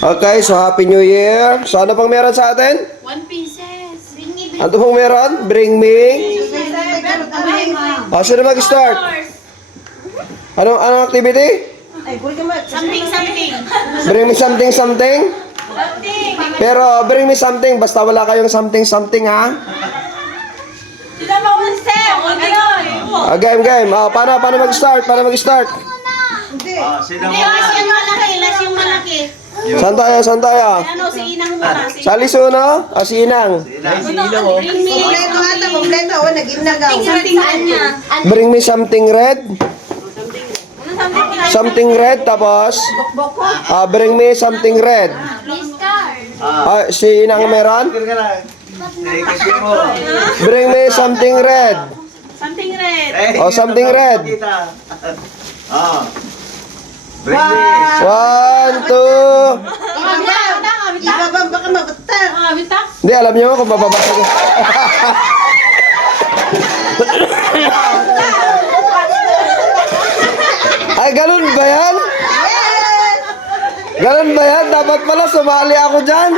Okay, so Happy New Year. So ano pang meron sa atin? 1 pieces. Ano pang meron? Bring me. Sino mag-start? Anong activity? Something. Bring me something something? Pero bring me something, basta wala kayong something something ha? Sila pa un step. Game. Paano mag-start? Hindi, last yung malaki. Saan tayo? Ano, si Inang muna. Sa Lisuno? Si Inang. Bring me. Kompleto. Nag-inagaw. Bring me something red. Something red, tapos? Bring me something red. Si Inang meron? Bring me something red. Something red. Something red. Bring me. 1, 2. Ibabang baka mabatak. Bitak. Hindi, alam niyo kung mababasa ko. Ay, ganun ba yan? Ganun ba yan? Dapat pala sumali ako dyan.